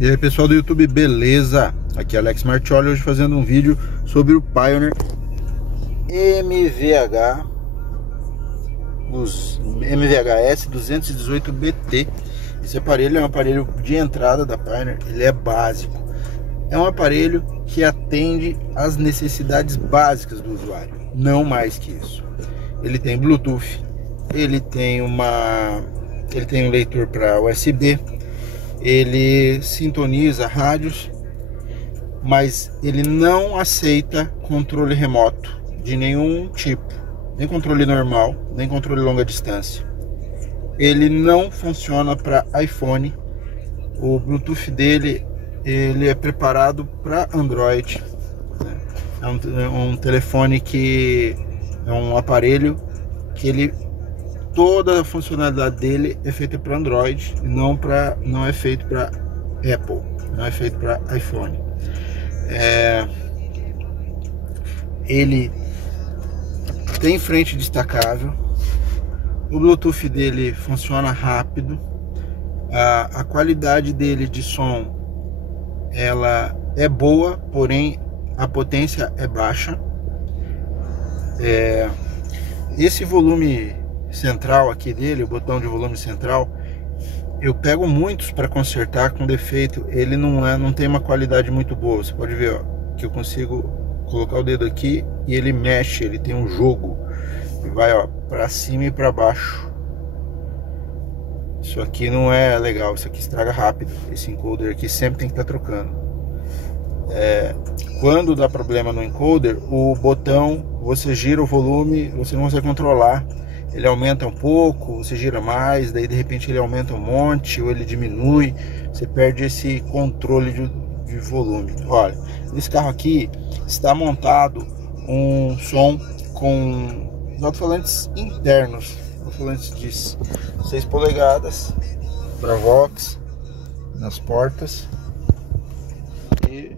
E aí pessoal do YouTube, beleza? Aqui é Alex Martioli, hoje fazendo um vídeo sobre o Pioneer MVHS 218BT. Esse aparelho é um aparelho de entrada da Pioneer, ele é básico. É um aparelho que atende às necessidades básicas do usuário, não mais que isso. Ele tem Bluetooth, ele tem um leitor para USB, ele sintoniza rádios, mas ele não aceita controle remoto de nenhum tipo, nem controle normal, nem controle longa distância. Ele não funciona para iPhone. O Bluetooth dele, ele é preparado para Android. É um telefone que é um aparelho que toda a funcionalidade dele é feita para Android, não é feito para Apple, não é feito para iPhone. Ele tem frente destacável, o Bluetooth dele funciona rápido, a qualidade dele de som ela é boa, porém a potência é baixa. Esse volume central aqui dele, o botão de volume central, eu pego muitos para consertar com defeito. Ele não tem uma qualidade muito boa. Você pode ver, ó, que eu consigo colocar o dedo aqui e ele mexe, ele tem um jogo e vai, ó, para cima e para baixo. Isso aqui não é legal, isso aqui estraga rápido. Esse encoder aqui sempre tem que estar trocando. Quando dá problema no encoder, o botão, você gira o volume, você não consegue controlar. Ele aumenta um pouco, você gira mais, daí de repente ele aumenta um monte, ou ele diminui, você perde esse controle de volume. Olha, nesse carro aqui está montado um som com os alto-falantes internos, alto-falantes de 6 polegadas, Bravox nas portas e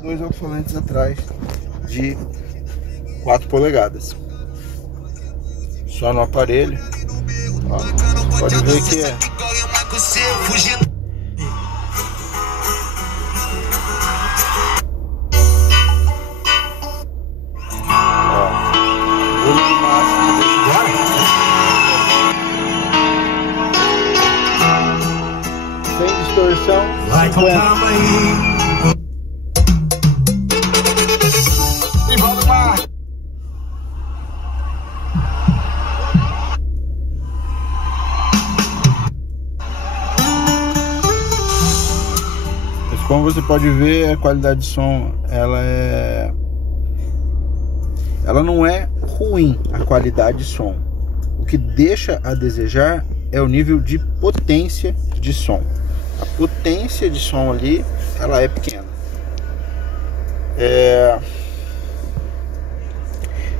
2 alto-falantes atrás de 4 polegadas. Só no aparelho, ó, pode ver que volume máximo sem distorção, 50. Como você pode ver, a qualidade de som ela não é ruim, a qualidade de som. O que deixa a desejar é o nível de potência de som. A potência de som ali, ela é pequena.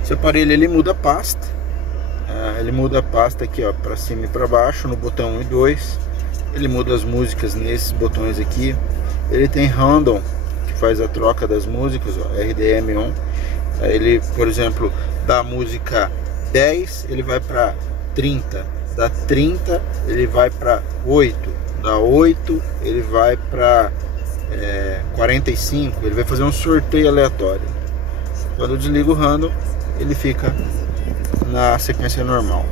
Esse aparelho ele muda a pasta. Ele muda a pasta aqui, ó, para cima e para baixo no botão 1 e 2. Ele muda as músicas nesses botões aqui. Ele tem random, que faz a troca das músicas, ó, RDM1. Ele, por exemplo, da música 10, ele vai para 30. Da 30, ele vai para 8. Da 8, ele vai para 45. Ele vai fazer um sorteio aleatório. Quando eu desligo o random, ele fica na sequência normal.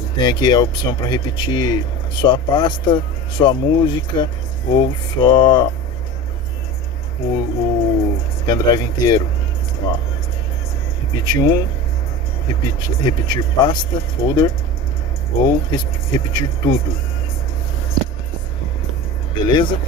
Ele tem aqui a opção para repetir só a pasta, só a música, ou só o pendrive inteiro. Ó, repetir repetir pasta, folder, ou repetir tudo. Beleza?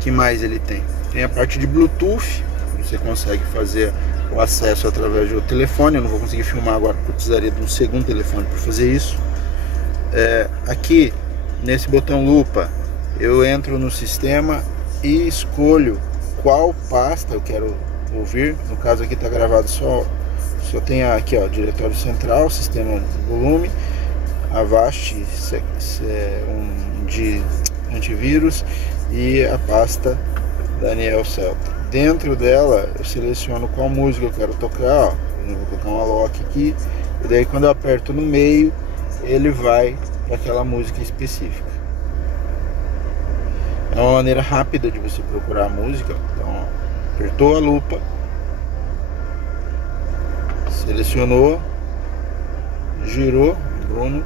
Que mais ele tem? Tem a parte de Bluetooth. Você consegue fazer o acesso através do telefone. Eu não vou conseguir filmar agora porque eu precisaria de um segundo telefone para fazer isso. Aqui nesse botão lupa, eu entro no sistema e escolho qual pasta eu quero ouvir. No caso aqui está gravado só tem aqui, ó, diretório central, sistema de volume, Avast de antivírus e a pasta Daniel Celta. Dentro dela eu seleciono qual música eu quero tocar, ó. Eu vou colocar um Alok aqui, e daí quando eu aperto no meio ele vai para aquela música específica. É uma maneira rápida de você procurar a música. Então, ó, apertou a lupa, selecionou, girou, Bruno,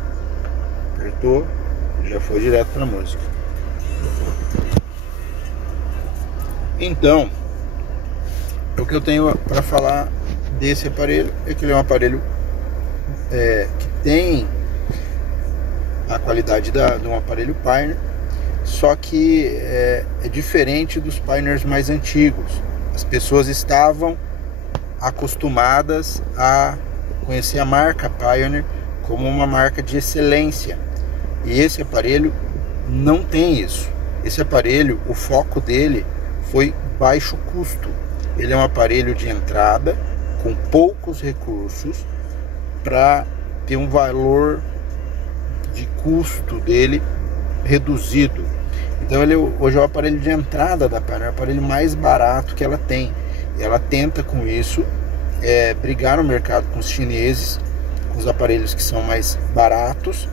apertou, já foi direto para a música. Então, o que eu tenho para falar desse aparelho é que ele é um aparelho que tem a qualidade de um aparelho Pioneer, só que é diferente dos Pioneers mais antigos. As pessoas estavam acostumadas a conhecer a marca Pioneer como uma marca de excelência, e esse aparelho não tem isso. Esse aparelho, o foco dele foi baixo custo. Ele é um aparelho de entrada com poucos recursos para ter um valor de custo dele reduzido. Então ele hoje é o aparelho de entrada da Pioneer, é o aparelho mais barato que ela tem. E ela tenta com isso brigar no mercado com os chineses, com os aparelhos que são mais baratos.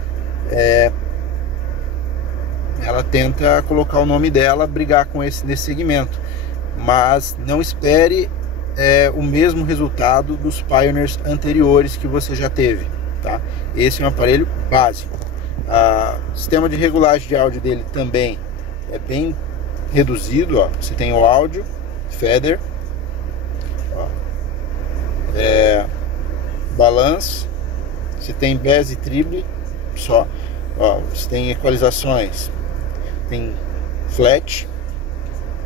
Ela tenta colocar o nome dela, brigar com nesse segmento, mas não espere o mesmo resultado dos Pioneers anteriores que você já teve, tá? Esse é um aparelho básico. O sistema de regulagem de áudio dele também é bem reduzido, ó. Você tem o áudio Feather, ó, balance, você tem bass e treble só, ó. Você tem equalizações, tem flat,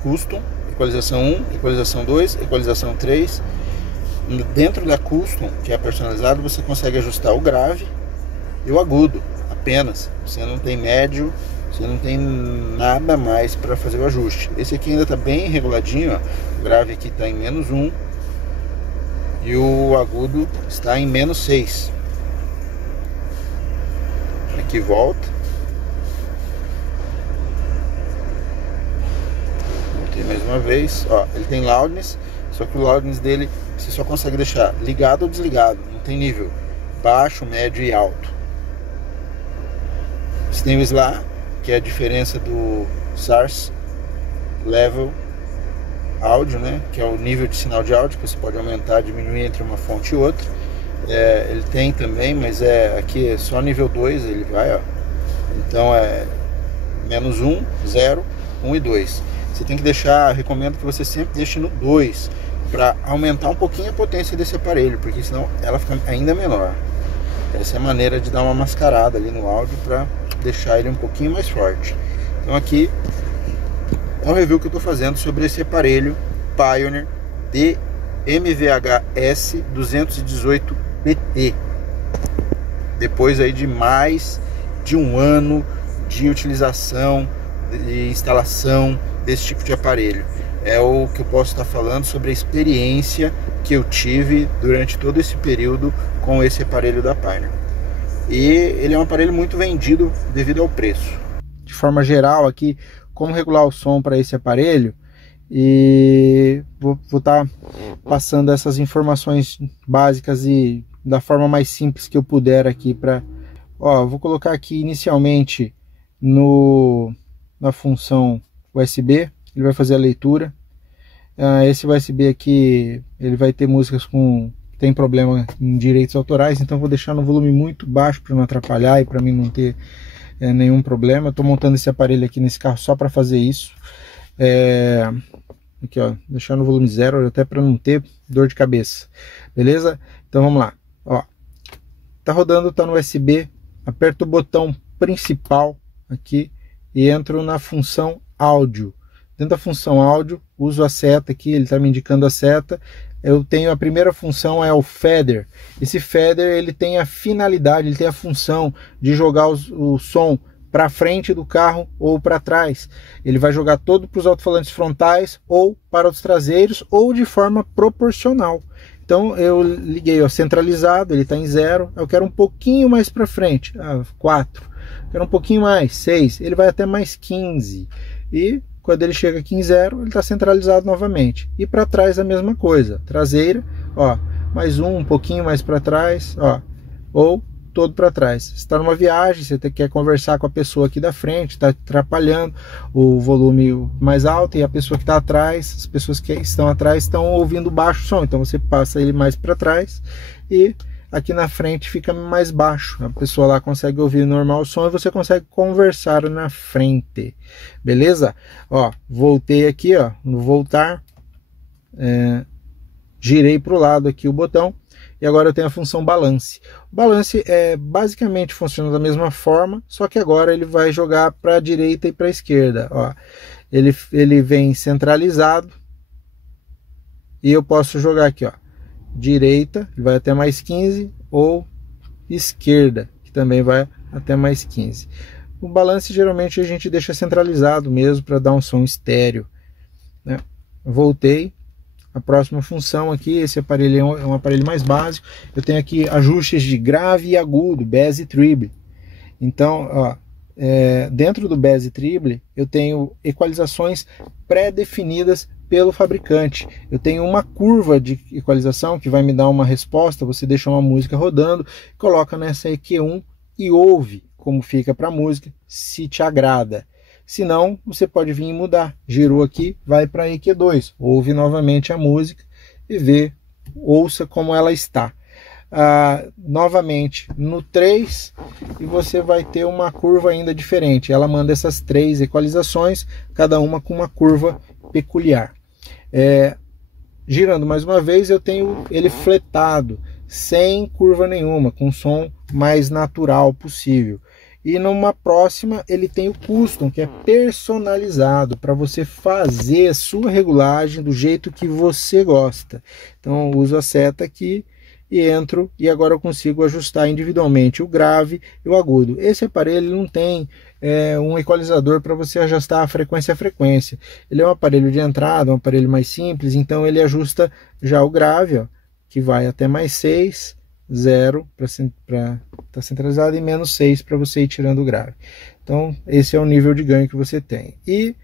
custom, equalização 1, equalização 2, equalização 3. Dentro da custom, que é personalizado, você consegue ajustar o grave e o agudo apenas. Você não tem médio, você não tem nada mais para fazer o ajuste. Esse aqui ainda está bem reguladinho, ó. O grave aqui está em -1 e o agudo está em -6. Aqui volta. Mais uma vez, ó, ele tem loudness, só que o loudness dele você só consegue deixar ligado ou desligado, não tem nível baixo, médio e alto. Você tem o SLA, que é a diferença do source level áudio, né, que é o nível de sinal de áudio que você pode aumentar, diminuir entre uma fonte e outra. Ele tem também, mas aqui é só nível 2, ele vai, ó. Então é -1, 0, 1 e 2. Você tem que deixar, recomendo que você sempre deixe no 2 para aumentar um pouquinho a potência desse aparelho, porque senão ela fica ainda menor. Essa é a maneira de dar uma mascarada ali no áudio para deixar ele um pouquinho mais forte. Então aqui é um review que eu estou fazendo sobre esse aparelho Pioneer DMVH-S 218BT. Depois aí de mais de um ano de utilização, de instalação desse tipo de aparelho. É o que eu posso estar falando sobre a experiência que eu tive durante todo esse período com esse aparelho da Pioneer. E ele é um aparelho muito vendido devido ao preço. De forma geral aqui, como regular o som para esse aparelho, e vou estar passando essas informações básicas e da forma mais simples que eu puder aqui para, vou colocar aqui inicialmente na função USB, ele vai fazer a leitura. Esse USB aqui, ele vai ter músicas tem problema em direitos autorais, então vou deixar no volume muito baixo para não atrapalhar e para mim não ter nenhum problema. Eu estou montando esse aparelho aqui nesse carro só para fazer isso. Aqui, ó, deixar no volume 0, até para não ter dor de cabeça, beleza? Então vamos lá, ó, tá rodando, tá no USB, aperto o botão principal aqui e entro na função áudio. Dentro da função áudio, uso a seta aqui, ele está me indicando a seta. Eu tenho a primeira função, é o Feather. Esse Feather, ele tem a finalidade, ele tem a função de jogar o som para frente do carro ou para trás. Ele vai jogar todo para os alto-falantes frontais ou para os traseiros ou de forma proporcional. Então eu liguei, ó, centralizado, ele está em 0. Eu quero um pouquinho mais para frente, 4. Quero um pouquinho mais, 6. Ele vai até mais 15. E quando ele chega aqui em 0, ele está centralizado novamente. E para trás a mesma coisa. Traseira, ó, mais um pouquinho mais para trás, ó, ou todo para trás. Você está numa viagem, você quer conversar com a pessoa aqui da frente, está atrapalhando o volume mais alto, e a pessoa que está atrás, as pessoas que estão atrás estão ouvindo baixo som, então você passa ele mais para trás e aqui na frente fica mais baixo. A pessoa lá consegue ouvir normal o som e você consegue conversar na frente. Beleza? Ó, voltei aqui, ó, no voltar, girei para o lado aqui o botão e agora eu tenho a função balance. O balance basicamente funciona da mesma forma, só que agora ele vai jogar para a direita e para a esquerda. Ó, ele vem centralizado e eu posso jogar aqui, ó, direita, que vai até mais 15, ou esquerda, que também vai até mais 15. O balance geralmente a gente deixa centralizado mesmo para dar um som estéreo, né? Voltei. A próxima função aqui, esse aparelho é um aparelho mais básico. Eu tenho aqui ajustes de grave e agudo, bass e treble. Então, ó, dentro do bass e treble eu tenho equalizações pré-definidas pelo fabricante. Eu tenho uma curva de equalização que vai me dar uma resposta. Você deixa uma música rodando, coloca nessa EQ1 e ouve como fica para a música, se te agrada. Se não, você pode vir e mudar. Girou aqui, vai para EQ2, ouve novamente a música e ouça como ela está. Novamente no 3, e você vai ter uma curva ainda diferente. Ela manda essas 3 equalizações, cada uma com uma curva peculiar. Girando mais uma vez, eu tenho ele fletado, sem curva nenhuma, com som mais natural possível. E numa próxima ele tem o custom, que é personalizado para você fazer a sua regulagem do jeito que você gosta. Então eu uso a seta aqui e entro, e agora eu consigo ajustar individualmente o grave e o agudo. Esse aparelho não tem um equalizador para você ajustar a frequência. Ele é um aparelho de entrada, um aparelho mais simples, então ele ajusta já o grave, ó, que vai até mais 6, 0 para estar centralizado, e menos 6 para você ir tirando o grave. Então esse é o nível de ganho que você tem. E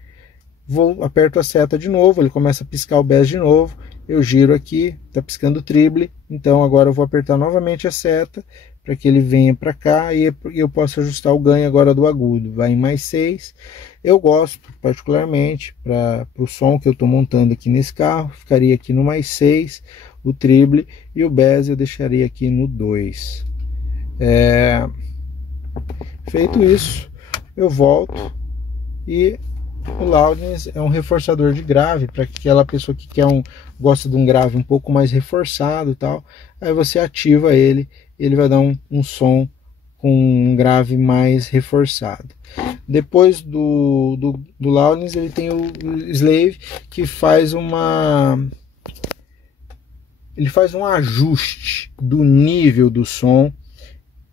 aperto a seta de novo, ele começa a piscar o bass de novo. Eu giro aqui, está piscando o treble, então agora eu vou apertar novamente a seta para que ele venha para cá, e eu posso ajustar o ganho agora do agudo. Vai em mais 6. Eu gosto particularmente, para o som que eu estou montando aqui nesse carro, ficaria aqui no mais 6, o treble, e o bass eu deixaria aqui no 2. Feito isso, eu volto, e o loudness é um reforçador de grave para aquela pessoa que gosta de um grave um pouco mais reforçado e tal. Aí você ativa ele vai dar um som com um grave mais reforçado. Depois do loudness ele tem o slave, que faz um ajuste do nível do som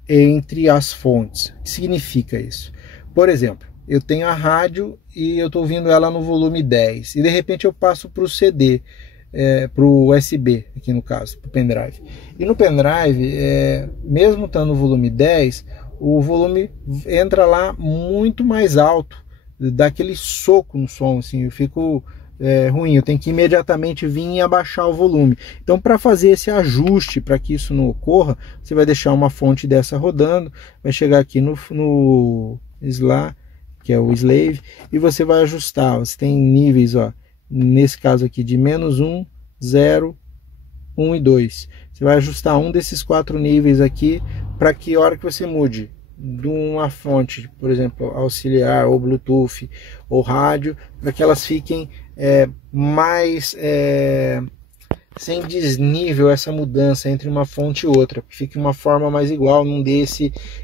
entre as fontes. O que significa isso? Por exemplo, eu tenho a rádio e eu estou ouvindo ela no volume 10, e de repente eu passo para o CD, para o USB, aqui no caso, para o pendrive. E no pendrive, mesmo estando no volume 10, o volume entra lá muito mais alto, dá aquele soco no som, assim, eu fico ruim, eu tenho que imediatamente vir e abaixar o volume. Então, para fazer esse ajuste, para que isso não ocorra, você vai deixar uma fonte dessa rodando, vai chegar aqui no SLA, que é o slave, e você vai ajustar. Você tem níveis, ó, nesse caso aqui de -1, 0, 1 e 2. Você vai ajustar um desses 4 níveis aqui, para que a hora que você mude de uma fonte, por exemplo, auxiliar, ou Bluetooth, ou rádio, para que elas fiquem mais sem desnível, essa mudança entre uma fonte e outra, que fique uma forma mais igual, não dê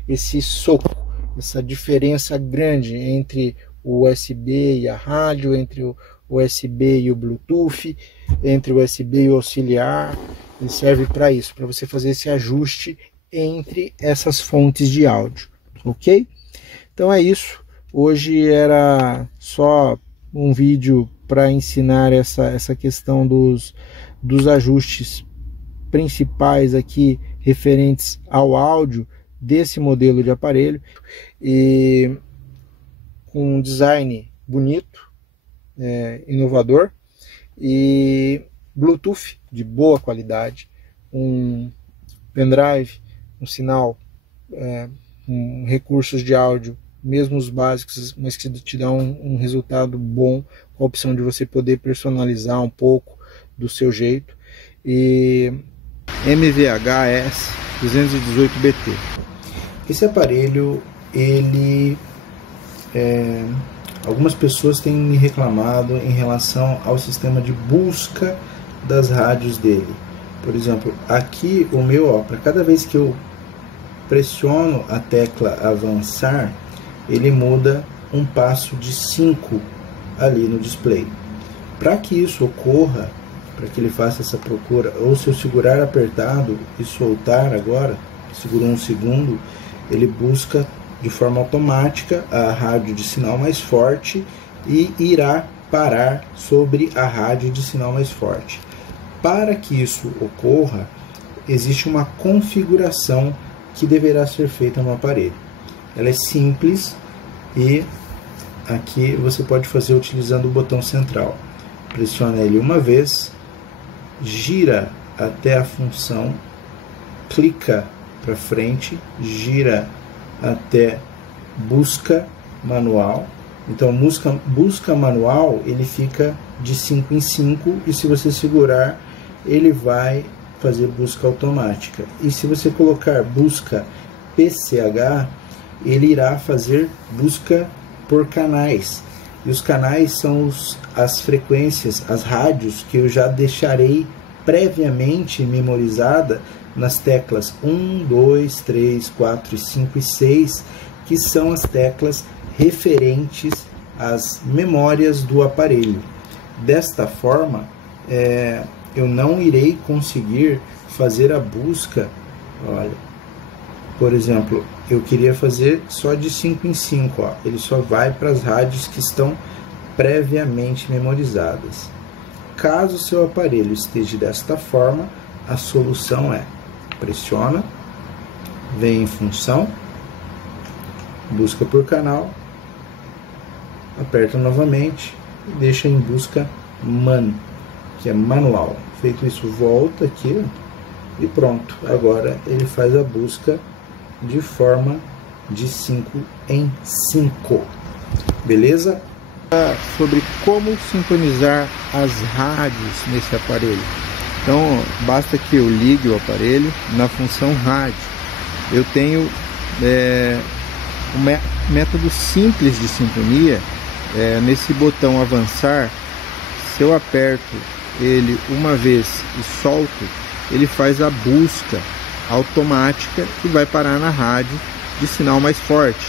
esse soco, essa diferença grande entre o USB e a rádio, entre o USB e o Bluetooth, entre o USB e o auxiliar. Ele serve para isso, para você fazer esse ajuste entre essas fontes de áudio, ok? Então é isso. Hoje era só um vídeo para ensinar essa questão dos ajustes principais aqui referentes ao áudio desse modelo de aparelho, e com um design bonito, inovador, e Bluetooth de boa qualidade, um pendrive, um sinal recursos de áudio, mesmo os básicos, mas que te dão um resultado bom, com a opção de você poder personalizar um pouco do seu jeito. E MVHS 218BT. Esse aparelho, ele algumas pessoas têm me reclamado em relação ao sistema de busca das rádios dele. Por exemplo, aqui o meu, para cada vez que eu pressiono a tecla avançar, ele muda um passo de 5 ali no display. Para que isso ocorra, para que ele faça essa procura, ou se eu segurar apertado e soltar agora, seguro 1 segundo, ele busca de forma automática a rádio de sinal mais forte e irá parar sobre a rádio de sinal mais forte. Para que isso ocorra, existe uma configuração que deverá ser feita no aparelho. Ela é simples e aqui você pode fazer utilizando o botão central. Pressiona ele uma vez, gira até a função, clica para frente, gira até busca manual. Então busca manual, ele fica de 5 em 5 e se você segurar ele vai fazer busca automática. E se você colocar busca PCH, ele irá fazer busca por canais. E os canais são as frequências, as rádios que eu já deixarei previamente memorizada nas teclas 1, 2, 3, 4, 5 e 6, que são as teclas referentes às memórias do aparelho. Desta forma, eu não irei conseguir fazer a busca. Olha, por exemplo, eu queria fazer só de 5 em 5, ó. Ele só vai para as rádios que estão previamente memorizadas. Caso o seu aparelho esteja desta forma, a solução é: pressiona, vem em função, busca por canal, aperta novamente e deixa em busca que é manual. Feito isso, volta aqui e pronto. Agora ele faz a busca de forma de 5 em 5. Beleza? Sobre como sintonizar as rádios nesse aparelho. Então, basta que eu ligue o aparelho na função rádio. Eu tenho um método simples de sintonia. Nesse botão avançar, se eu aperto ele uma vez e solto, ele faz a busca automática e vai parar na rádio de sinal mais forte.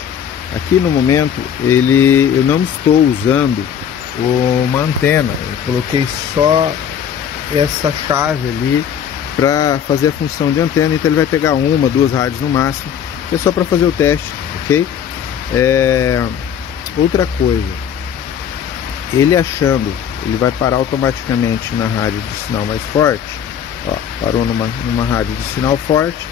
Aqui no momento eu não estou usando uma antena, eu coloquei só essa chave ali para fazer a função de antena, então ele vai pegar 1, 2 rádios no máximo, que é só para fazer o teste, ok? Outra coisa, ele vai parar automaticamente na rádio de sinal mais forte. Ó, parou numa rádio de sinal forte.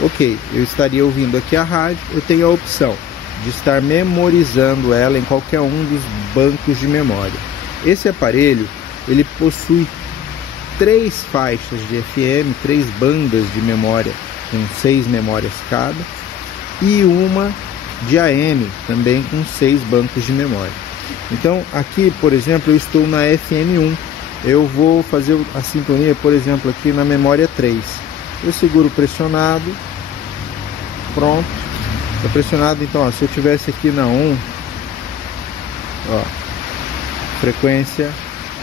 Ok, eu estaria ouvindo aqui a rádio. Eu tenho a opção de estar memorizando ela em qualquer um dos bancos de memória. Esse aparelho, ele possui 3 faixas de FM, 3 bandas de memória com 6 memórias cada, e uma de AM também com 6 bancos de memória. Então aqui, por exemplo, eu estou na FM1. Eu vou fazer a sintonia, por exemplo, aqui na memória 3. Eu seguro pressionado, pronto. Está pressionado, então, ó, se eu tivesse aqui na 1, ó, frequência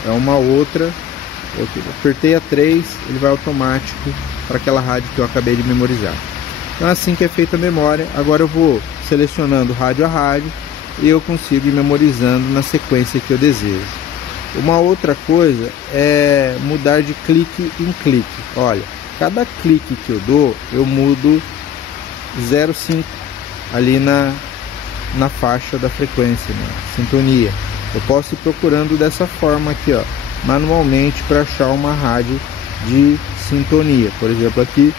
é uma outra. Eu apertei a 3, ele vai automático para aquela rádio que eu acabei de memorizar. Então, assim que é feita a memória. Agora eu vou selecionando rádio a rádio e eu consigo ir memorizando na sequência que eu desejo. Uma outra coisa é mudar de clique em clique. Olha, cada clique que eu dou, eu mudo 0,5 ali na faixa da frequência, na sintonia. Eu posso ir procurando dessa forma aqui, ó, manualmente, para achar uma rádio de sintonia. Por exemplo, aqui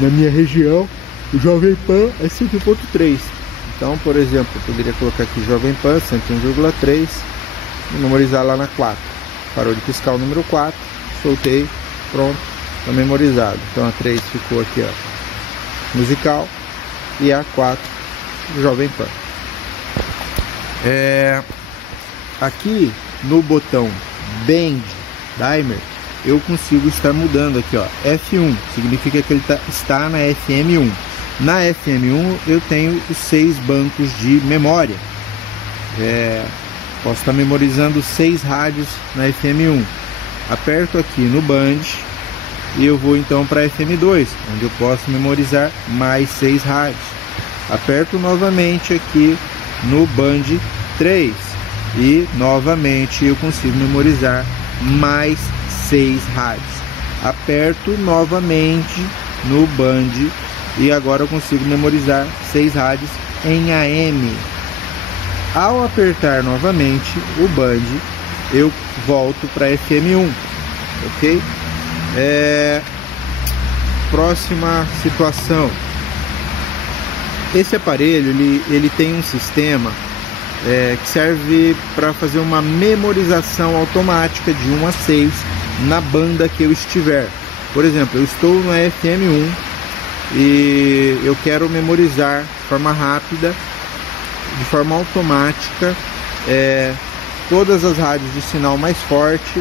na minha região, o Jovem Pan é 5.3. Então, por exemplo, eu poderia colocar aqui Jovem Pan 101,3 e memorizar lá na 4. Parou de piscar o número 4, soltei, pronto, está memorizado. Então a 3 ficou aqui, ó, musical e A4 Jovem Pan. Aqui no botão Bend Dimmer eu consigo estar mudando aqui, ó, F1, significa que ele está na FM1. Na FM1 eu tenho os 6 bancos de memória. Posso estar memorizando 6 rádios na FM1. Aperto aqui no Band e eu vou então para FM2, onde eu posso memorizar mais 6 rádios. Aperto novamente aqui no Band 3 e novamente eu consigo memorizar mais 6 rádios. Aperto novamente no Band e agora eu consigo memorizar 6 rádios em AM. Ao apertar novamente o Band, eu volto para FM1, ok? Próxima situação. Esse aparelho ele tem um sistema que serve para fazer uma memorização automática de 1 a 6 na banda que eu estiver. Por exemplo, eu estou no FM1 e eu quero memorizar de forma rápida, de forma automática, todas as rádios de sinal mais forte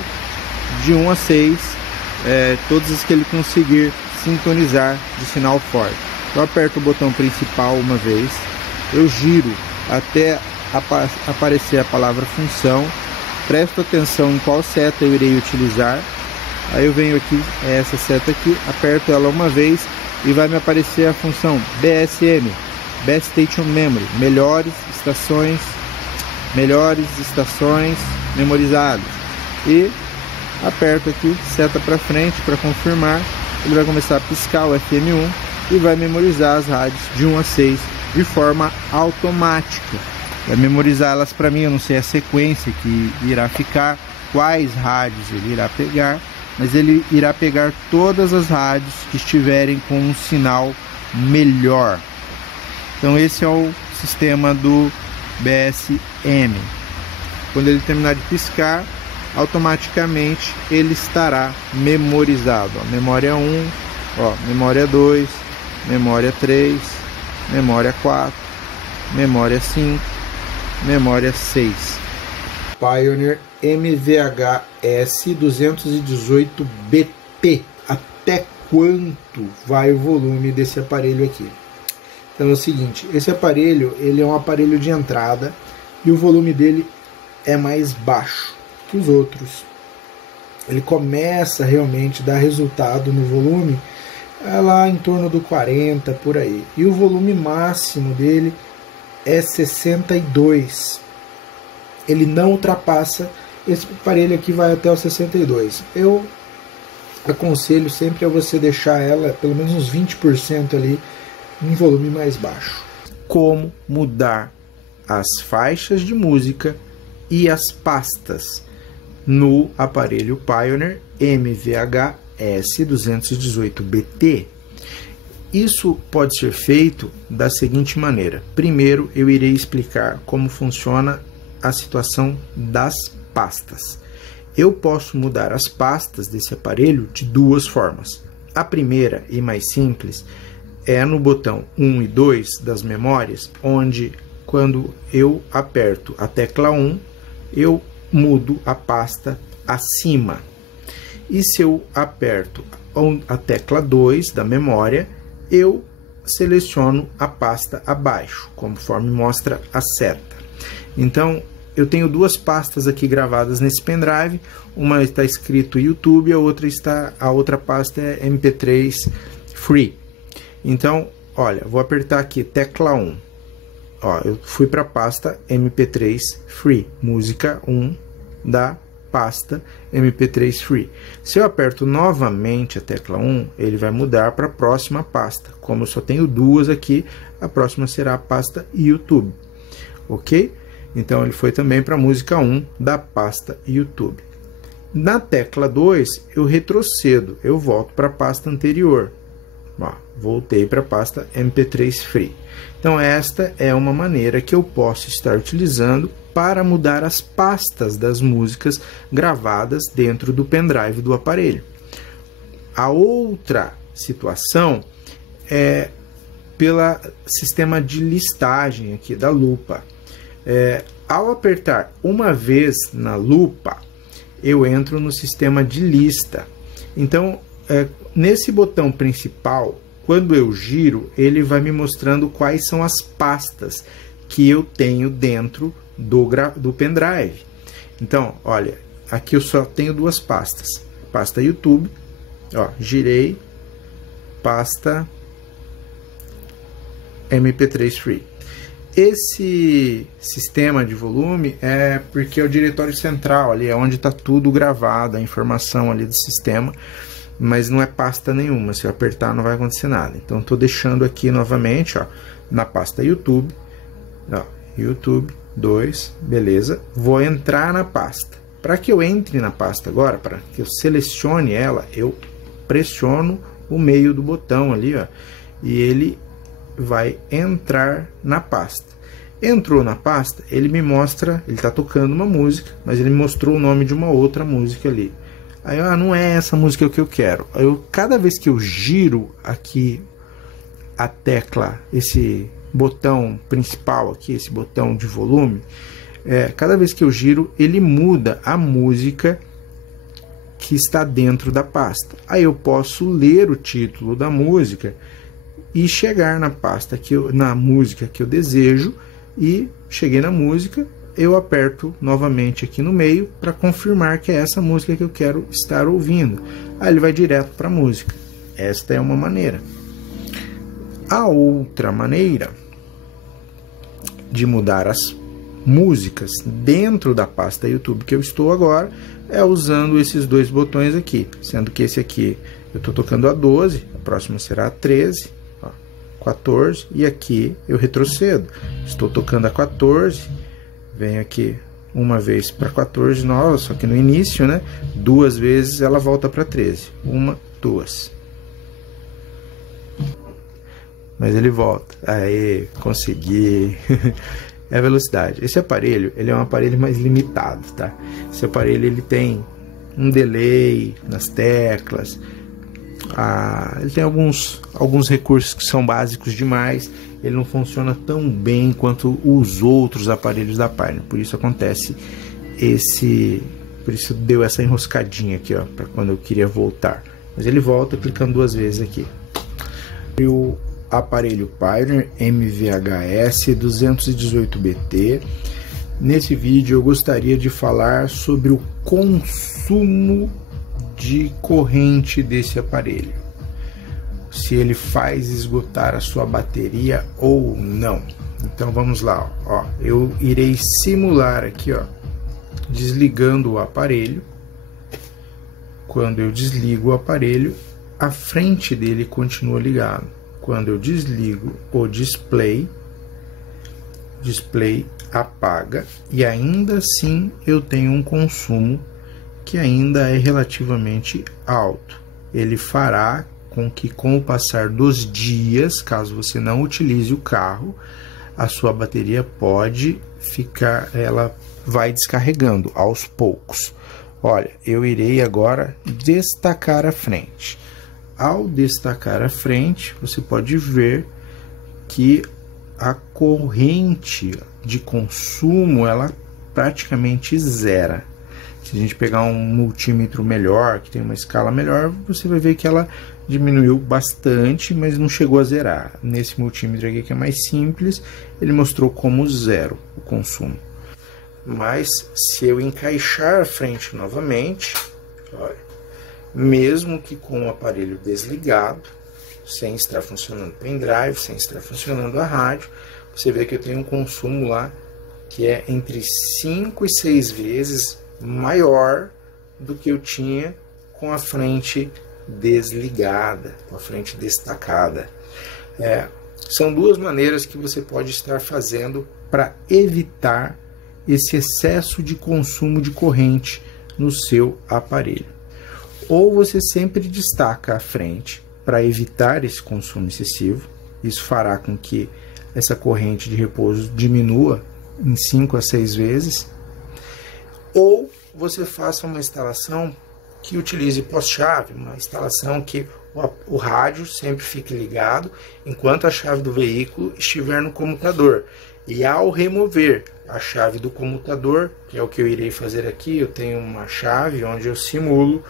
de 1 a 6, todas as que ele conseguir sintonizar de sinal forte. Eu aperto o botão principal uma vez, eu giro até aparecer a palavra função, presto atenção em qual seta eu irei utilizar, aí eu venho aqui, essa seta aqui, aperto ela uma vez e vai me aparecer a função BSM, Best Station Memory, melhores estações memorizadas, e aperto aqui seta para frente para confirmar. Ele vai começar a piscar o FM1 e vai memorizar as rádios de 1 a 6 de forma automática. Vai memorizar elas para mim, eu não sei a sequência que irá ficar, quais rádios ele irá pegar, mas ele irá pegar todas as rádios que estiverem com um sinal melhor. Então esse é o sistema do BSM. Quando ele terminar de piscar, automaticamente ele estará memorizado. Ó, memória 1, ó, memória 2, memória 3, memória 4, memória 5, memória 6. Pioneer MVHS 218BT. Até quanto vai o volume desse aparelho aqui? Então é o seguinte, esse aparelho ele é um aparelho de entrada e o volume dele é mais baixo que os outros. Ele começa realmente a dar resultado no volume lá em torno do 40 por aí. E o volume máximo dele é 62. Ele não ultrapassa, esse aparelho aqui vai até o 62. Eu aconselho sempre a você deixar ela pelo menos uns 20% ali em volume mais baixo. Como mudar as faixas de música e as pastas no aparelho Pioneer MVHS 218BT. Isso pode ser feito da seguinte maneira. Primeiro eu irei explicar como funciona a situação das pastas. Eu posso mudar as pastas desse aparelho de duas formas. A primeira e mais simples é no botão 1 e 2 das memórias, onde quando eu aperto a tecla 1, eu mudo a pasta acima. E se eu aperto a tecla 2 da memória, eu seleciono a pasta abaixo, conforme mostra a seta. Então, eu tenho duas pastas aqui gravadas nesse pendrive, uma está escrito YouTube, a outra pasta é MP3 Free. Então, olha, vou apertar aqui tecla 1. Ó, eu fui para a pasta MP3 Free, música 1 da pasta MP3 Free. Se eu aperto novamente a tecla 1, ele vai mudar para a próxima pasta. Como eu só tenho duas aqui, a próxima será a pasta YouTube. Ok? Então ele foi também para a música 1 da pasta YouTube. Na tecla 2, eu retrocedo, eu volto para a pasta anterior. Ó, voltei para a pasta MP3 Free. Então esta é uma maneira que eu posso estar utilizando para mudar as pastas das músicas gravadas dentro do pendrive do aparelho. A outra situação é pelo sistema de listagem aqui da lupa. Ao apertar uma vez na lupa, eu entro no sistema de lista. Então, nesse botão principal, quando eu giro, ele vai me mostrando quais são as pastas que eu tenho dentro do pendrive. Então, olha, aqui eu só tenho duas pastas. Pasta YouTube, ó, girei, pasta MP3 Free. Esse sistema de volume é porque é o diretório central, ali é onde está tudo gravado, a informação ali do sistema, mas não é pasta nenhuma. Se eu apertar não vai acontecer nada. Então estou deixando aqui novamente, ó, na pasta YouTube, ó, YouTube 2, beleza. Vou entrar na pasta. Para que eu entre na pasta agora, para que eu selecione ela, eu pressiono o meio do botão ali, ó, e ele vai entrar na pasta. Entrou na pasta, ele me mostra, ele está tocando uma música, mas ele me mostrou o nome de uma outra música ali. Aí, não é essa música que eu quero. Cada vez que eu giro aqui a tecla, esse botão principal aqui, esse botão de volume, cada vez que eu giro, ele muda a música que está dentro da pasta. Aí eu posso ler o título da música e chegar na pasta na música que eu desejo, e cheguei na música, eu aperto novamente aqui no meio para confirmar que é essa música que eu quero estar ouvindo. Aí ele vai direto para a música. Esta é uma maneira. A outra maneira de mudar as músicas dentro da pasta YouTube que eu estou agora é usando esses dois botões aqui, sendo que esse aqui eu estou tocando a 12, a próxima será a 13, 14, e aqui eu retrocedo. Estou tocando a 14, venho aqui uma vez para 14 nova, só que no início, né? Duas vezes ela volta para 13. Uma, duas. Mas ele volta. Aí, consegui. É a velocidade. Esse aparelho, ele é um aparelho mais limitado, tá? Esse aparelho, ele tem um delay nas teclas. Ele tem alguns recursos que são básicos demais. Ele não funciona tão bem quanto os outros aparelhos da Pioneer. Por isso acontece por isso deu essa enroscadinha aqui, ó, para quando eu queria voltar. Mas ele volta clicando duas vezes aqui. E o aparelho Pioneer MVHS 218BT. Nesse vídeo eu gostaria de falar sobre o consumo de corrente desse aparelho, se ele faz esgotar a sua bateria ou não. Então vamos lá, ó, eu irei simular aqui, ó, desligando o aparelho. Quando eu desligo o aparelho, a frente dele continua ligado. Quando eu desligo o display apaga, e ainda assim eu tenho um consumo que ainda é relativamente alto. Ele fará com que, com o passar dos dias, caso você não utilize o carro, a sua bateria pode ficar, ela vai descarregando aos poucos. Olha, eu irei agora destacar a frente. Ao destacar a frente, você pode ver que a corrente de consumo, ela praticamente zera. Se a gente pegar um multímetro melhor, que tem uma escala melhor, você vai ver que ela diminuiu bastante, mas não chegou a zerar. Nesse multímetro aqui, que é mais simples, ele mostrou como zero o consumo. Mas se eu encaixar a frente novamente, olha, mesmo que com o aparelho desligado, sem estar funcionando o pendrive, sem estar funcionando a rádio, você vê que eu tenho um consumo lá que é entre 5 e 6 vezes maior do que eu tinha com a frente desligada, com a frente destacada. São duas maneiras que você pode estar fazendo para evitar esse excesso de consumo de corrente no seu aparelho. Ou você sempre destaca a frente para evitar esse consumo excessivo, isso fará com que essa corrente de repouso diminua em 5 a 6 vezes, ou você faça uma instalação que utilize pós-chave, uma instalação que o rádio sempre fique ligado enquanto a chave do veículo estiver no comutador. E ao remover a chave do comutador, que é o que eu irei fazer aqui, eu tenho uma chave onde eu simulo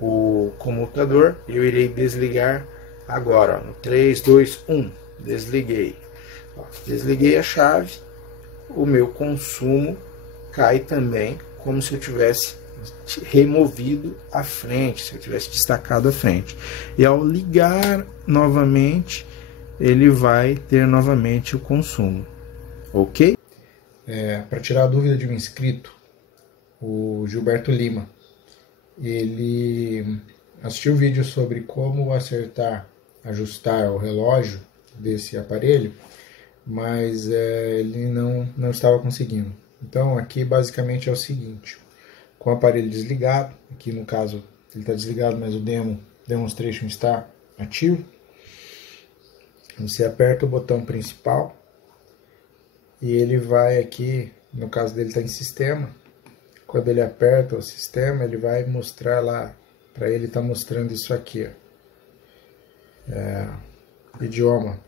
o comutador, eu irei desligar agora, ó, no 3, 2, 1, desliguei. Ó, desliguei a chave, o meu consumo cai também, como se eu tivesse removido a frente, se eu tivesse destacado a frente. E ao ligar novamente, ele vai ter novamente o consumo. Ok? Para tirar a dúvida de um inscrito, o Gilberto Lima, ele assistiu o vídeo sobre como ajustar o relógio desse aparelho, mas ele não estava conseguindo. Então aqui basicamente é o seguinte: com o aparelho desligado, aqui no caso ele está desligado, mas o demonstration está ativo, você aperta o botão principal e ele vai aqui, no caso dele está em sistema, quando ele aperta o sistema ele vai mostrar lá, para ele está mostrando isso aqui, ó, idioma.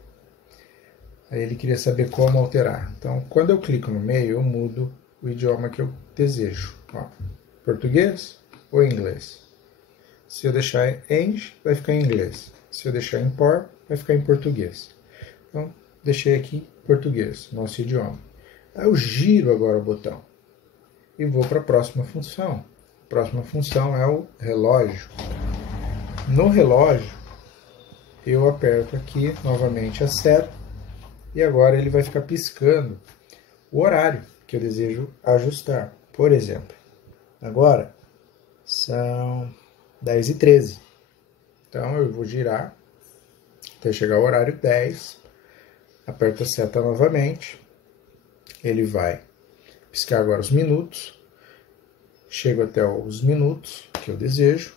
Aí ele queria saber como alterar. Então quando eu clico no meio eu mudo o idioma que eu desejo, ó, português ou inglês. Se eu deixar End, vai ficar em inglês. Se eu deixar Import, vai ficar em português. Então deixei aqui português, nosso idioma. Aí eu giro agora o botão e vou para a próxima função. A próxima função é o relógio. No relógio, eu aperto aqui novamente a seta e agora ele vai ficar piscando o horário que eu desejo ajustar. Por exemplo, agora são 10h13. Então eu vou girar até chegar o horário 10. Aperto a seta novamente, ele vai piscar agora os minutos, chego até os minutos que eu desejo,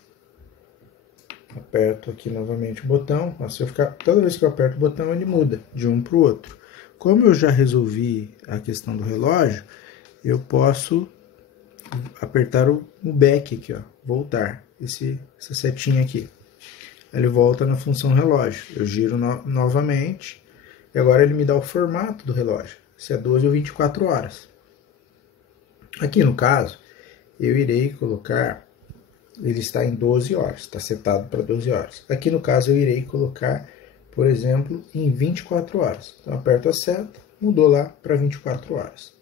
aperto aqui novamente o botão, toda vez que eu aperto o botão ele muda de um para o outro. Como eu já resolvi a questão do relógio, eu posso apertar o back aqui, ó, voltar, essa setinha aqui, ele volta na função relógio, eu giro novamente. E agora ele me dá o formato do relógio, se é 12 ou 24 horas. Aqui no caso, eu irei colocar, ele está em 12 horas, está setado para 12 horas. Aqui no caso eu irei colocar, por exemplo, em 24 horas. Então aperto a seta, mudou lá para 24 horas.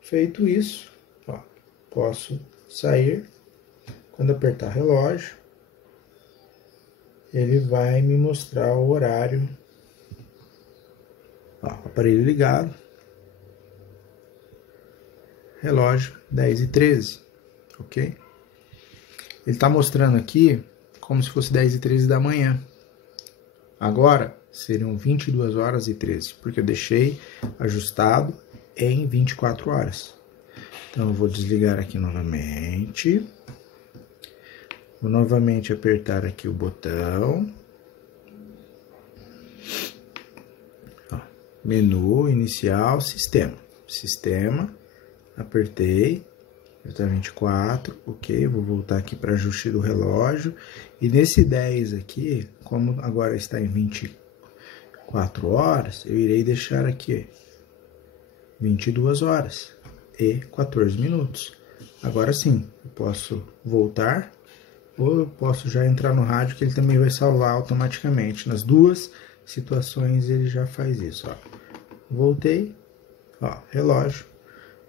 Feito isso, ó, posso sair. Quando apertar relógio, ele vai me mostrar o horário. Ó, aparelho ligado, relógio 10h13, ok? Ele está mostrando aqui como se fosse 10h13 da manhã. Agora seriam 22 horas e 13, porque eu deixei ajustado em 24 horas. Então eu vou desligar aqui novamente. Vou novamente apertar aqui o botão. Menu, inicial, sistema. Sistema, apertei, está 24, ok, vou voltar aqui para ajuste do relógio. E nesse 10 aqui, como agora está em 24 horas, eu irei deixar aqui 22 horas e 14 minutos. Agora sim, eu posso voltar, ou eu posso já entrar no rádio, que ele também vai salvar automaticamente. Nas duas situações ele já faz isso, ó. Voltei, ó, relógio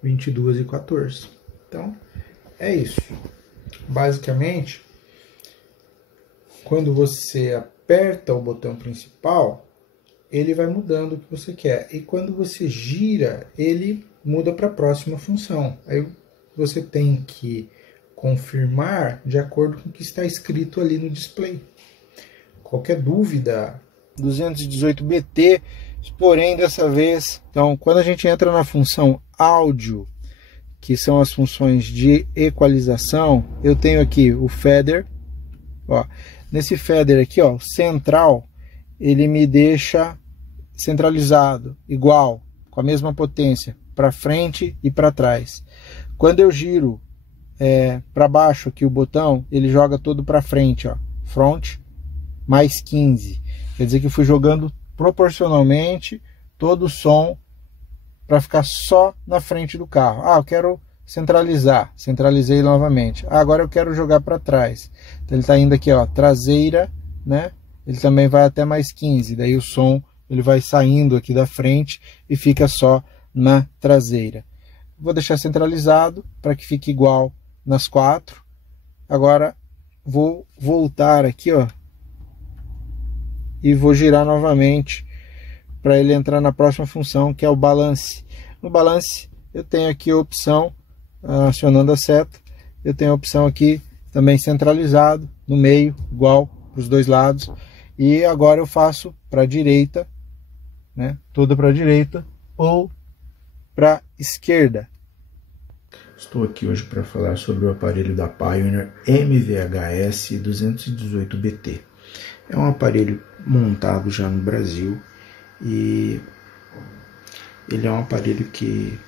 22h14. Então é isso. Basicamente, quando você aperta o botão principal, ele vai mudando o que você quer, e quando você gira, ele muda para a próxima função. Aí você tem que confirmar de acordo com o que está escrito ali no display. Qualquer dúvida, 218BT, porém dessa vez, então quando a gente entra na função áudio, que são as funções de equalização, eu tenho aqui o feather, ó, nesse feather aqui, ó, central, ele me deixa centralizado, igual, com a mesma potência, para frente e para trás. Quando eu giro para baixo aqui o botão, ele joga todo para frente, ó, front, mais 15. Quer dizer que eu fui jogando proporcionalmente todo o som para ficar só na frente do carro. Eu quero centralizar, centralizei novamente. Agora eu quero jogar para trás. Então ele está indo aqui, ó, traseira, né? Ele também vai até mais 15. Daí o som ele vai saindo aqui da frente e fica só na traseira. Vou deixar centralizado para que fique igual nas 4. Agora vou voltar aqui, ó, e vou girar novamente para ele entrar na próxima função, que é o balance. No balance eu tenho aqui a opção, acionando a seta, eu tenho a opção aqui também centralizado, no meio, igual para os dois lados. E agora eu faço para a direita, né, toda para a direita ou para a esquerda. Estou aqui hoje para falar sobre o aparelho da Pioneer MVHS 218BT. É um aparelho montado já no Brasil e ele é um aparelho que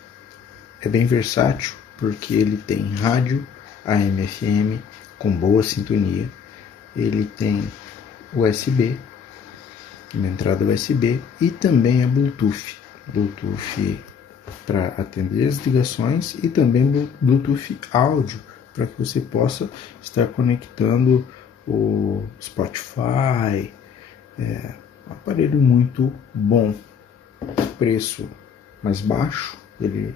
é bem versátil porque ele tem rádio AM/FM com boa sintonia, ele tem USB, uma entrada USB e também é Bluetooth para atender as ligações e também Bluetooth áudio para que você possa estar conectando o Spotify. É um aparelho muito bom, preço mais baixo, ele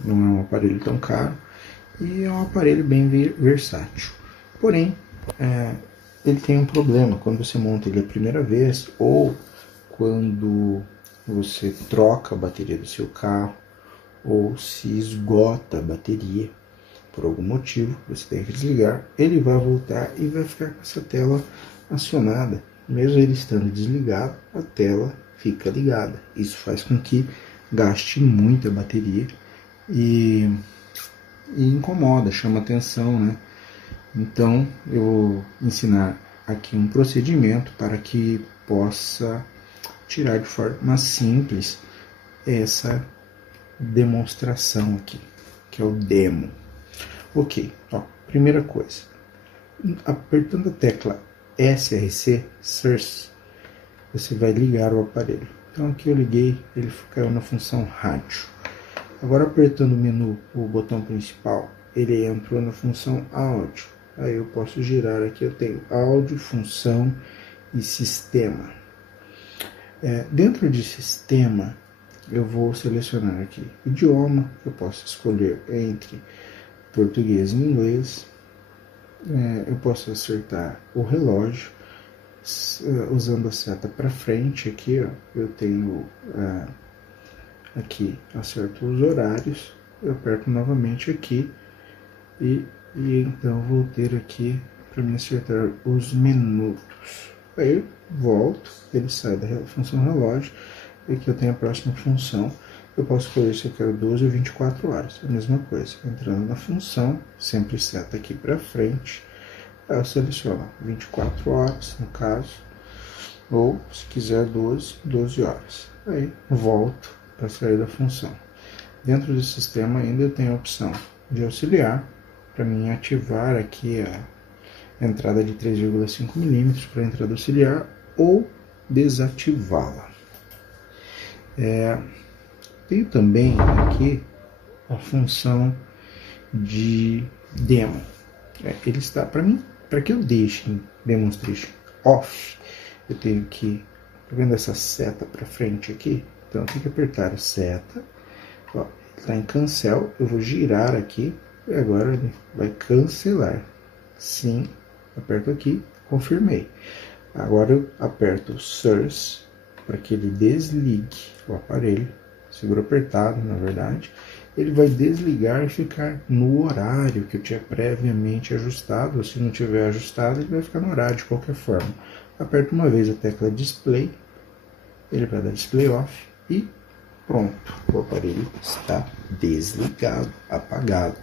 não é um aparelho tão caro e é um aparelho bem versátil. Porém, ele tem um problema quando você monta ele a primeira vez ou quando você troca a bateria do seu carro ou se esgota a bateria por algum motivo, você tem que desligar, ele vai voltar e vai ficar com essa tela acionada. Mesmo ele estando desligado, a tela fica ligada. Isso faz com que gaste muita bateria e incomoda, chama atenção, né? Então eu vou ensinar aqui um procedimento para que possa tirar de forma simples essa demonstração aqui, que é o demo. Ok, ó, primeira coisa, apertando a tecla SRC, Source, você vai ligar o aparelho. Então aqui eu liguei, ele caiu na função rádio. Agora apertando o menu, o botão principal, ele entrou na função áudio. Aí eu posso girar aqui, eu tenho áudio, função e sistema. Dentro de sistema, eu vou selecionar aqui idioma, eu posso escolher entre português e inglês. Eu posso acertar o relógio usando a seta para frente aqui, ó, eu tenho aqui, acerto os horários, eu aperto novamente aqui e então vou ter aqui para me acertar os minutos. Aí eu volto, ele sai da função relógio, e aqui eu tenho a próxima função. Eu posso escolher se eu quero 12 ou 24 horas, a mesma coisa. Entrando na função, sempre seta aqui para frente, aí eu seleciono 24 horas, no caso, ou se quiser 12 horas. Aí volto para sair da função. Dentro do sistema ainda eu tenho a opção de auxiliar, para mim ativar aqui a entrada de 3,5 mm para a entrada auxiliar ou desativá-la. Tenho também aqui a função de demo. Ele está, para que eu deixe em Demonstration Off, eu tenho que, tá vendo essa seta para frente aqui? Então eu tenho que apertar a seta, ó, está em cancel, eu vou girar aqui e agora ele vai cancelar. Sim, aperto aqui, confirmei. Agora eu aperto Source para que ele desligue o aparelho, seguro apertado na verdade, ele vai desligar e ficar no horário que eu tinha previamente ajustado, ou se não tiver ajustado ele vai ficar no horário de qualquer forma. Aperto uma vez a tecla Display, ele vai dar Display Off e pronto, o aparelho está desligado, apagado.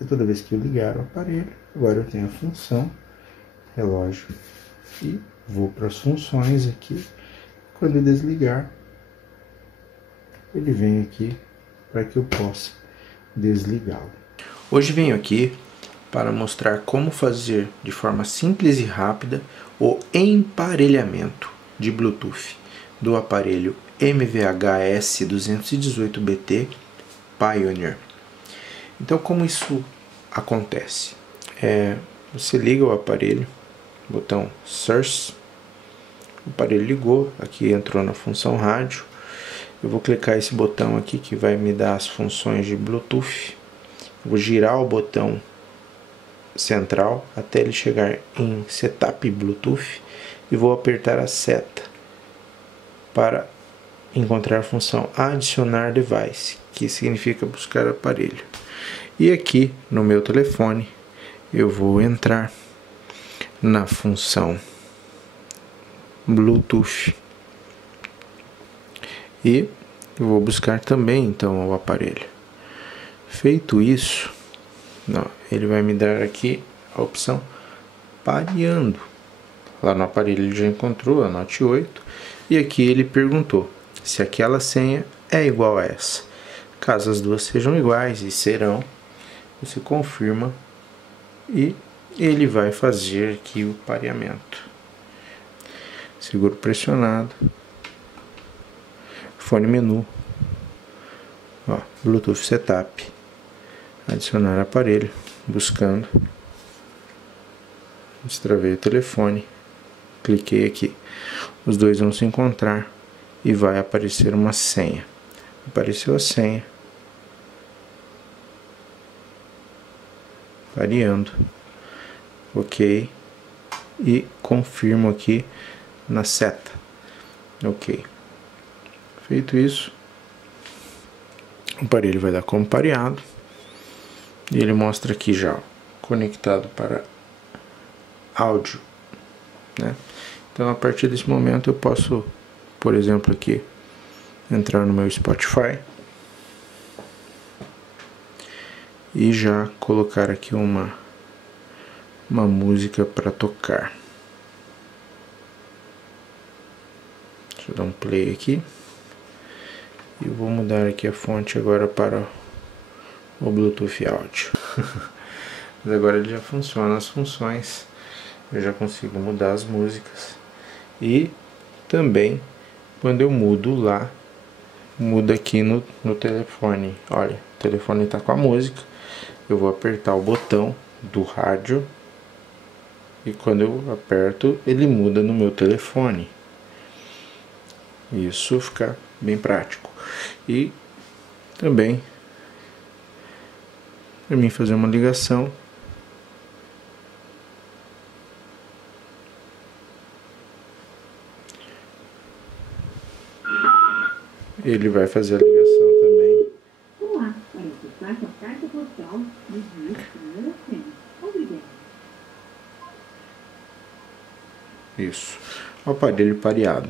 E toda vez que eu ligar o aparelho, agora eu tenho a função relógio e vou para as funções aqui. Quando eu desligar, ele vem aqui para que eu possa desligá-lo. Hoje venho aqui para mostrar como fazer de forma simples e rápida o emparelhamento de Bluetooth do aparelho MVHS218BT Pioneer. Então, como isso acontece? Você liga o aparelho, botão Source, o aparelho ligou, aqui entrou na função rádio. Eu vou clicar esse botão aqui que vai me dar as funções de Bluetooth. Vou girar o botão central até ele chegar em Setup Bluetooth e vou apertar a seta para encontrar a função Adicionar Device, que significa buscar aparelho. E aqui no meu telefone eu vou entrar na função Bluetooth e vou buscar também então o aparelho. Feito isso, ele vai me dar aqui a opção pareando. Lá no aparelho ele já encontrou a Note 8 e aqui ele perguntou se aquela senha é igual a essa. Caso as duas sejam iguais, e serão, você confirma e ele vai fazer aqui o pareamento. Seguro pressionado, fone menu, Bluetooth Setup, adicionar aparelho, buscando, destravei o telefone, cliquei aqui, os dois vão se encontrar e vai aparecer uma senha. Apareceu a senha, pareando, ok, e confirmo aqui na seta, ok. Feito isso, o aparelho vai dar como pareado e ele mostra aqui já conectado para áudio, né? Então a partir desse momento eu posso, por exemplo, aqui entrar no meu Spotify e já colocar aqui uma música para tocar. Deixa eu dar um play aqui e vou mudar aqui a fonte agora para o Bluetooth áudio. Mas agora ele já funciona as funções, eu já consigo mudar as músicas e também quando eu mudo lá, muda aqui no telefone. Olha, o telefone está com a música, eu vou apertar o botão do rádio e quando eu aperto ele muda no meu telefone. Isso fica bem prático. E também para mim fazer uma ligação, ele vai fazer a ligação também. Olá, para acessar sua carta postal, digite primeiro senha. Obrigado. Isso, o aparelho pareado.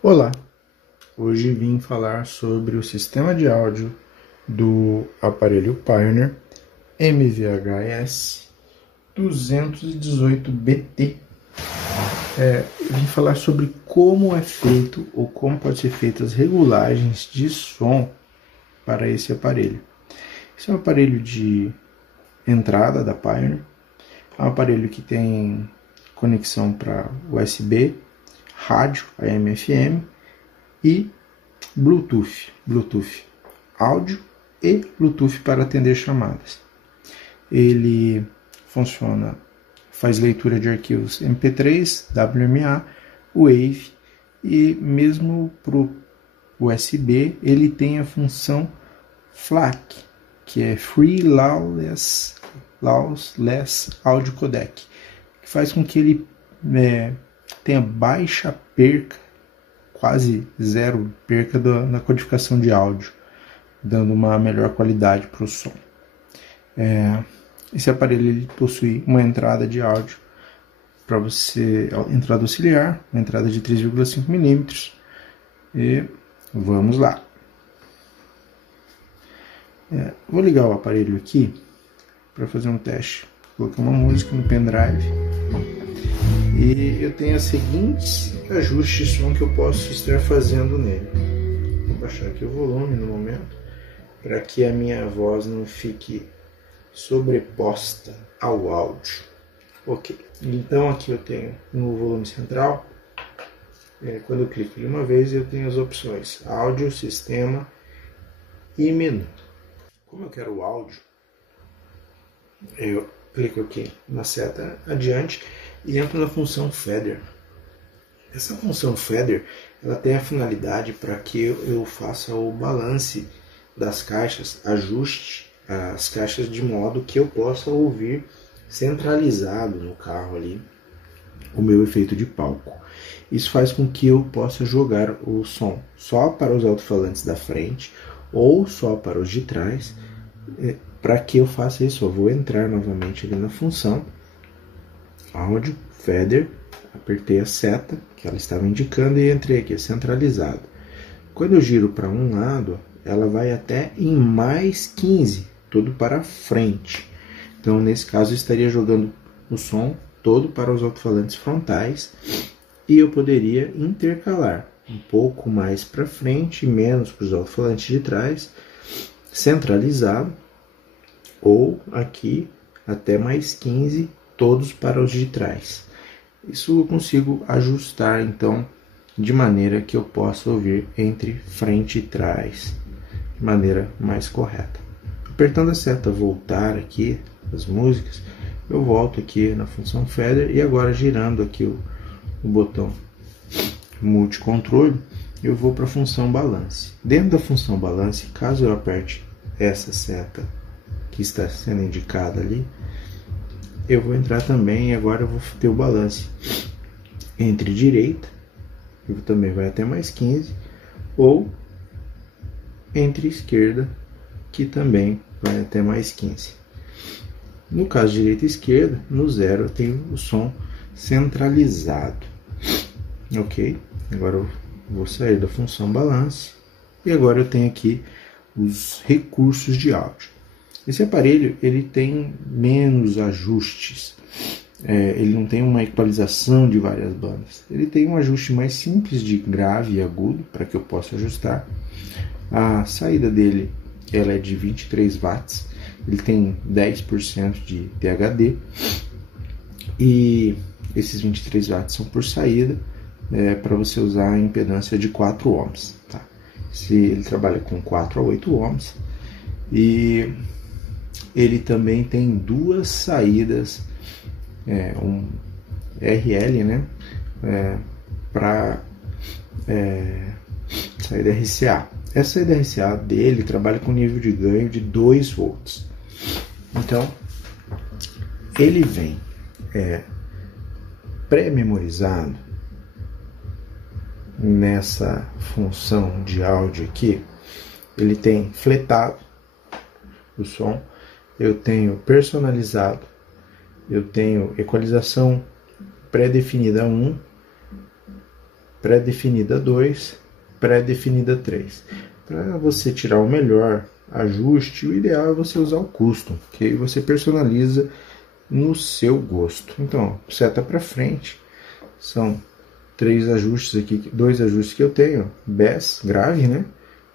Olá, hoje vim falar sobre o sistema de áudio do aparelho Pioneer MVHS 218BT. Vim falar sobre como é feito ou como pode ser feitas as regulagens de som para esse aparelho. Esse é um aparelho de entrada da Pioneer, é um aparelho que tem conexão para USB, rádio, AM/FM e Bluetooth áudio e Bluetooth para atender chamadas. Ele funciona, faz leitura de arquivos MP3, WMA, Wave e mesmo para o USB ele tem a função FLAC, que é Free Lossless Audio Codec, que faz com que ele tenha baixa perca, quase zero perca na codificação de áudio, dando uma melhor qualidade para o som. Esse aparelho ele possui uma entrada de áudio para você, entrada auxiliar, uma entrada de 3,5 mm. E vamos lá. Vou ligar o aparelho aqui para fazer um teste. Coloquei uma música no pendrive e eu tenho os seguintes ajustes de som que eu posso estar fazendo nele. Vou baixar aqui o volume no momento para que a minha voz não fique sobreposta ao áudio. Ok, então aqui eu tenho no volume central, quando eu clico de uma vez eu tenho as opções áudio, sistema e menu. Como eu quero o áudio, eu clico aqui na seta adiante e entro na função Feather. Essa função Feather, ela tem a finalidade para que eu faça o balance das caixas, ajuste as caixas de modo que eu possa ouvir centralizado no carro ali o meu efeito de palco. Isso faz com que eu possa jogar o som só para os alto-falantes da frente ou só para os de trás. Para que eu faça isso, eu vou entrar novamente ali na função áudio, Feather, apertei a seta que ela estava indicando e entrei aqui, centralizado. Quando eu giro para um lado, ela vai até em mais 15, tudo para frente. Então, nesse caso, eu estaria jogando o som todo para os alto-falantes frontais e eu poderia intercalar um pouco mais para frente, menos para os alto-falantes de trás, centralizado, ou aqui até mais 15, todos para os de trás. Isso eu consigo ajustar, então, de maneira que eu possa ouvir entre frente e trás, de maneira mais correta. Apertando a seta voltar aqui, as músicas, eu volto aqui na função Feather e agora girando aqui o botão multicontrole, eu vou para a função balance. Dentro da função balance, caso eu aperte essa seta que está sendo indicada ali, eu vou entrar também e agora eu vou ter o balance entre direita, que também vai até mais 15, ou entre esquerda, que também vai até mais 15. No caso direita e esquerda, no 0 eu tenho o som centralizado. Ok? Agora eu vou sair da função balance e agora eu tenho aqui os recursos de áudio. Esse aparelho ele tem menos ajustes, ele não tem uma equalização de várias bandas. Ele tem um ajuste mais simples de grave e agudo para que eu possa ajustar. A saída dele ela é de 23 watts. Ele tem 10% de THD e esses 23 watts são por saída, para você usar a impedância de 4 ohms. Tá? Ele trabalha com 4 a 8 ohms e ele também tem duas saídas, um RL, né, para saída RCA. Essa saída RCA dele trabalha com nível de ganho de 2 volts. Então, ele vem pré-memorizado nessa função de áudio aqui. Ele tem fletado o som, eu tenho personalizado, eu tenho equalização pré-definida 1, pré-definida 2, pré-definida 3. Para você tirar o melhor ajuste, o ideal é você usar o custom, que aí você personaliza no seu gosto. Então, seta para frente, são 3 ajustes aqui, 2 ajustes que eu tenho, bass, grave, né?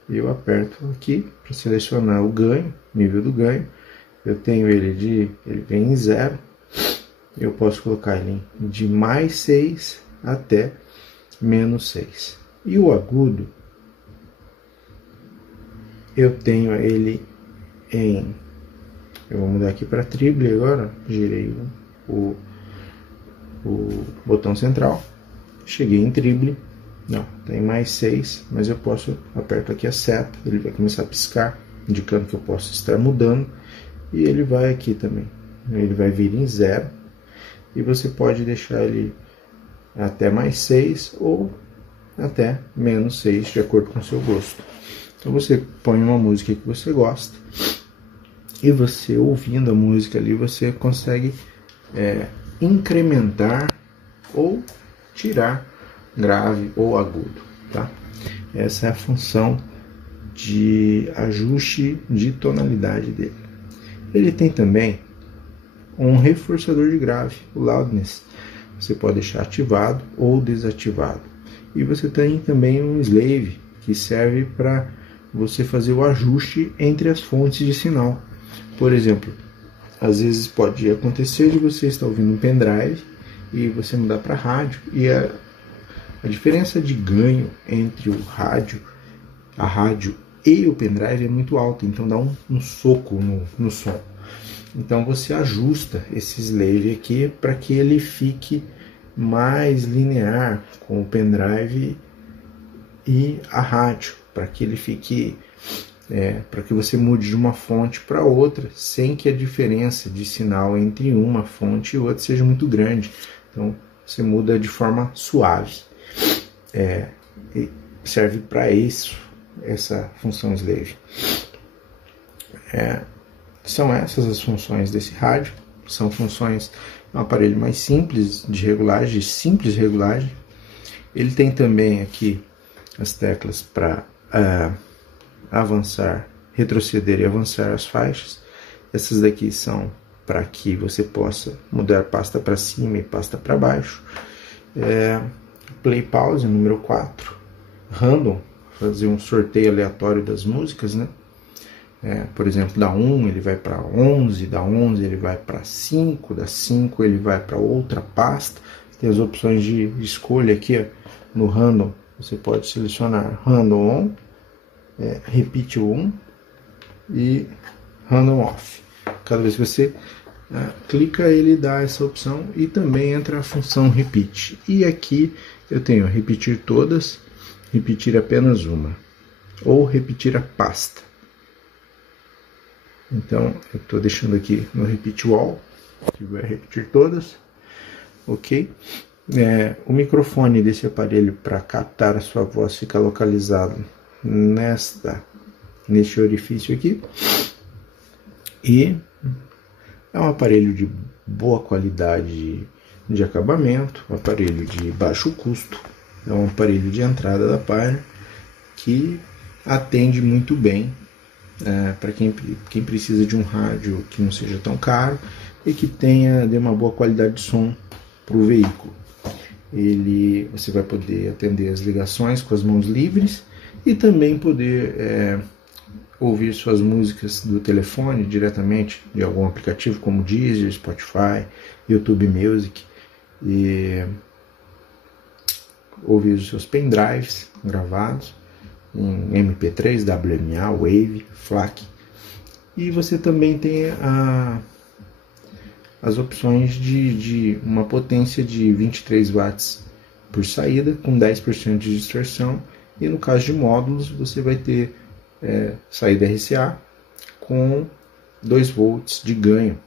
E eu aperto aqui para selecionar o ganho, nível do ganho. Eu tenho ele vem em 0. Eu posso colocar ele de mais 6 até menos 6. E o agudo, eu tenho ele em... Eu vou mudar aqui para triple agora. Girei o botão central. Cheguei em triple. Não, tem mais 6, mas eu posso... Aperto aqui a seta, ele vai começar a piscar, indicando que eu posso estar mudando. E ele vai aqui também. Ele vai vir em 0. E você pode deixar ele até mais 6 ou até menos 6, de acordo com o seu gosto. Então você põe uma música que você gosta e você ouvindo a música ali, você consegue incrementar ou tirar grave ou agudo, tá? Essa é a função de ajuste de tonalidade dele. Ele tem também um reforçador de grave, o loudness. Você pode deixar ativado ou desativado. E você tem também um slave, que serve para você fazer o ajuste entre as fontes de sinal. Por exemplo, às vezes pode acontecer de você estar ouvindo um pendrive e você mudar para rádio, e a diferença de ganho entre a rádio e o pendrive é muito alta, então dá um soco no som. Então você ajusta esse slave aqui para que ele fique mais linear com o pendrive e a rádio, para que ele fique para que você mude de uma fonte para outra sem que a diferença de sinal entre uma fonte e outra seja muito grande. Então você muda de forma suave. E serve para isso essa função slave. São essas as funções desse rádio. São funções, um aparelho mais simples de regulagem, simples regulagem. Ele tem também aqui as teclas para avançar, retroceder e avançar as faixas. Essas daqui são para que você possa mudar pasta para cima e pasta para baixo. Play pause, número 4. Random, fazer um sorteio aleatório das músicas, né? Por exemplo, da 1 ele vai para 11, da 11 ele vai para 5, da 5 ele vai para outra pasta. Tem as opções de escolha aqui, ó. No random você pode selecionar random on, repeat on e random off. Cada vez que você clica, ele dá essa opção, e também entra a função repeat. E aqui eu tenho repetir todas, repetir apenas uma, ou repetir a pasta. Então eu estou deixando aqui no repeat all, que vai repetir todas, ok? O microfone desse aparelho para captar a sua voz fica localizado neste orifício aqui, e é um aparelho de boa qualidade de acabamento, um aparelho de baixo custo, é um aparelho de entrada da Pioneer que atende muito bem para quem precisa de um rádio que não seja tão caro e que dê uma boa qualidade de som para o veículo. Você vai poder atender as ligações com as mãos livres e também poder ouvir suas músicas do telefone diretamente de algum aplicativo como Deezer, Spotify, YouTube Music, e ouvir os seus pendrives gravados em MP3, WMA, Wave, FLAC. E você também tem as opções de uma potência de 23 watts por saída, com 10% de distorção, e no caso de módulos você vai ter saída RCA com 2 volts de ganho